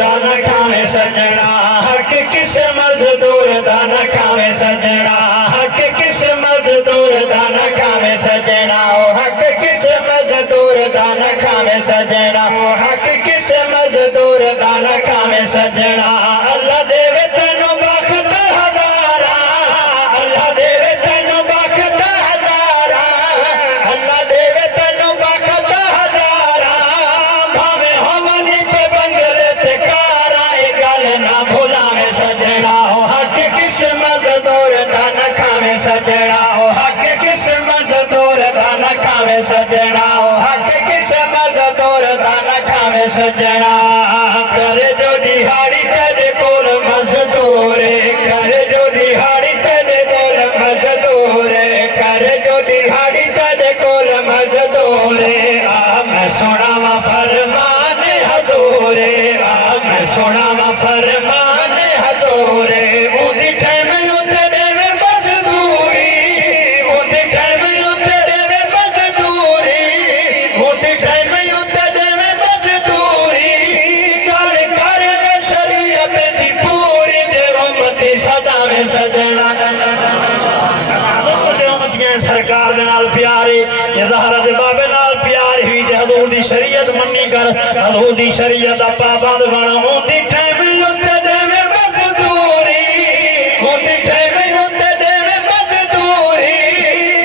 دا نہ کھاویں سجنا حق کس مزدور دا نہ کھاویں سجنا حق کس مزدور دا نہ کھاویں سجنا حق کس مزدور دا نہ کھاویں سجنا حق کس مزدور دا نہ کھاویں سجنا اللہ دے تینو بخت ہزارا اللہ دے تینو بخت ہزارا اللہ دے تینو بخت ہزارا بھاویں ہوونی پہ بنگلے تے کارا اے گل نہ بھولاویں سجنا حق کس مزدور دا نہ کھاویں سجنا حق کس مزدور دا نہ کھاویں سجنا حق کس مزدور دا نہ کھاویں سجنا کرے جو دہاڑی تیرے کول مزدور کرے جو دہاڑی تیرے کول مزدور کرے جو دہاڑی تیرے کول مزدور آ میں سناواں فرمان حضور آ میں سناواں فرمان حضور اودی ٹائم اُتے دے مزدوری اودی ٹائم اُتے دے مزدوری اودی ٹائم اُتے دے مزدوری گل کر لے شریعت دی پوری دے امتی سجاویں سجنا امتیاں سرکار دے نال پیاری یہ زہرا دے بابے نال پیاری ہوئی تے حضور دی شریعت منی کر حضور دی شریعت دا پابند بن اودی ٹائم اُتے دے مزدوری اودی ٹائم اُتے دے مزدوری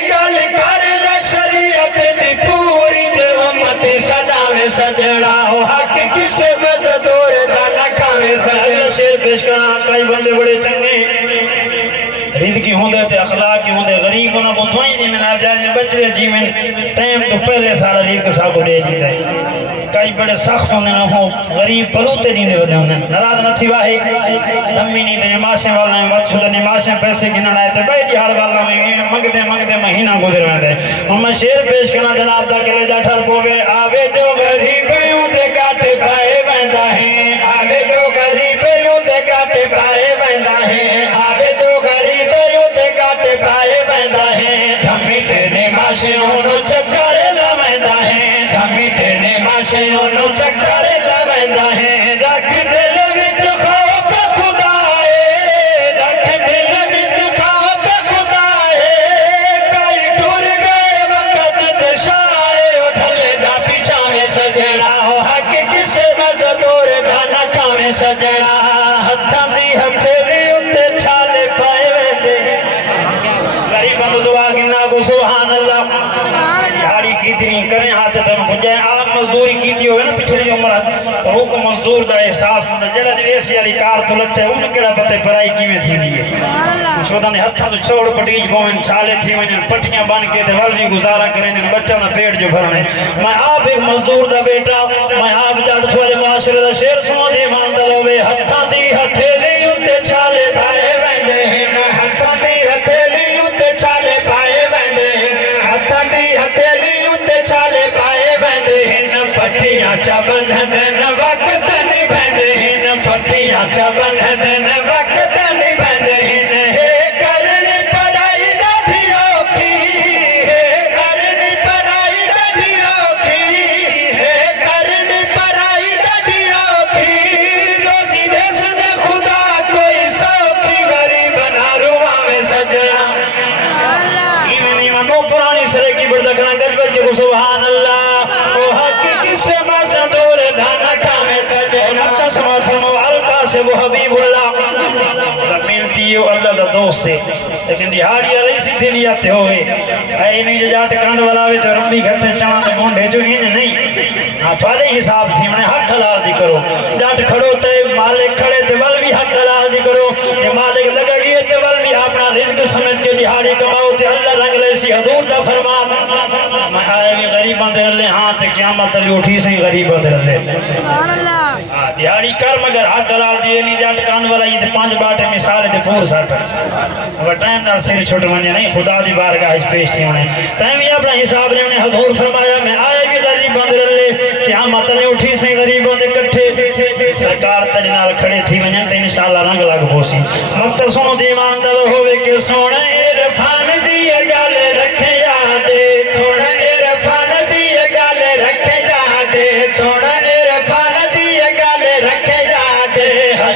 گل کر لے شریعت دی پوری دے امتی سجاویں سجنا حق کس مزدور دا نہ کھاویں سجنا شیر پیش کرنا کئی بندے بڑے چنگے رد کی ہوندے تے اخلاق کی ہوندے غریب ہونا کو دعائیں نہیں منا جائے بچے جیون ٹائم تو پہلے سارا رد کے ساتھ دے دی جائے کئی بڑے سخت ہوندے نہ ہو غریب پلوتے نہیں دے ودے ہوندے ناراض نہ تھی واہی دمی نہیں دے نماشیں والا ہیں بچ چھوٹے نماشیں پیسے گننا ہے تے بھائی دیہاڑ والا میں منگتے مہینہ گزر میں دے ہم شیر پیش کرنا جناب دا کہ جا ٹھر پوے آوے جو غریب یوں تے کٹ پائے ویندا ہے آوے جو غریب یوں تے کٹ پائے ویندا ہے آوے جو غریب یوں تے کٹ پائے ویندا ہے دمی تے نماشیں اونوں چکر لویندا ہے دمی تے نماشیں اونوں چکر لویندا ہے رکھ دل وچ خوف خدا ہے رکھ دل وچ خوف خدا ہے کئی ٹر گئے وقت دشائے ڈھلے دا پیچھاویں سجنا حق کس مزدور دا نہ کھاویں سجنا ہتھاں دی ہتھیلی اُتے چھالے پائے ویندے غریباں نوں دعا گنا کو سبحان اللہ دیہاڑی کیتنی کریں ہاتھ تن پجائے آپ مزدوری کیتی ہوئے نا پچھلی عمر تو وہ کو مزدور دا احساس نہ جڑا ایسی والی کار تو لٹے ان کیڑا پتے پرائی کیویں تھیندی ہے شودا نے ہتھاں تو چھوڑ پٹیج پوین چھالے تھی ونجن پٹیاں بن کے تے ول بھی گزارا کریں بچوں دا پیٹ جو بھرنے میں آپ ایک مزدور دا بیٹا میں آپ جڑ تھوڑے معاشرے دا شعر سنا دیوان دلوے ہتھاں دی ہتھیلی اُتے چھالے پائے ویندے ہیں ہتھاں دی ہتھیلی اُتے چھالے پائے ویندے ہیں ہتھاں دی ہتھیلی اُتے چھالے پائے ویندے ہیں پٹیاں چا بندھن وقت نہیں بندے ہیں پٹیاں چا بندھن وقت نہیں بندے ہیں ہے کرنی پڑھائی ڈاڈھی اوکھی ہے کرنی پڑھائی ڈاڈھی اوکھی ہے کرنی پڑھائی ڈاڈھی اوکھی روزی دس نے خدا کوئی سوکھی غریب نہ رواویں سجنا ایمنی منو پرانی سرے کی بردکنا گج بج کے سبحان اللہ او حق کس مزدور دا نہ کھاویں سجنا تسمع فرمو القاسم حبیب اللہ ملتی ہو اللہ دا دوست ہے لیکن دیہاڑی علی سیدھی نہیں آتے ہوئے اے نہیں جو جاٹ کانڈ والا ہوئے تو رمبی گھتے چاند مونڈے جو ہی نہیں ہاں تھوڑے حساب تھی انہیں حق حلال دی کرو جاٹ کھڑو تے مالک کھڑے تے ول بھی حق حلال دی کرو یہ مالک لگا گئے تے ول بھی اپنا رزق سمجھ کے دیہاڑی کماؤ تے اللہ رنگ لے سی حضور دا فرمان میں آئے بھی غریباں دے رلے ہاں تے قیامت علی اٹھی سے غریباں دے رلے سبحان اللہ دیہاڑی کر مگر حق حلال دیے نہیں جاٹ کان والا یہ 5 باٹے مثال تے پور ساٹھ اب ٹائم نال سر چھوٹ ونجے نہیں خدا دی بارگاہ پیش تھی انہیں تائیں بھی اپنا حساب نے انہیں حضور فرمایا میں آئے بھی غریباں دے رلے قیامت علی اٹھی سے غریباں دے کٹھے سرکار تج نال کھڑے تھی ونجن تے انشاءاللہ رنگ لگ پوسی مقتل سنو دیوان دل ہوئے کہ سونے عرفان دی گل رکھے یادے سونے عرفان دی گل رکھے یادے سونے عرفان دی گل رکھے یادے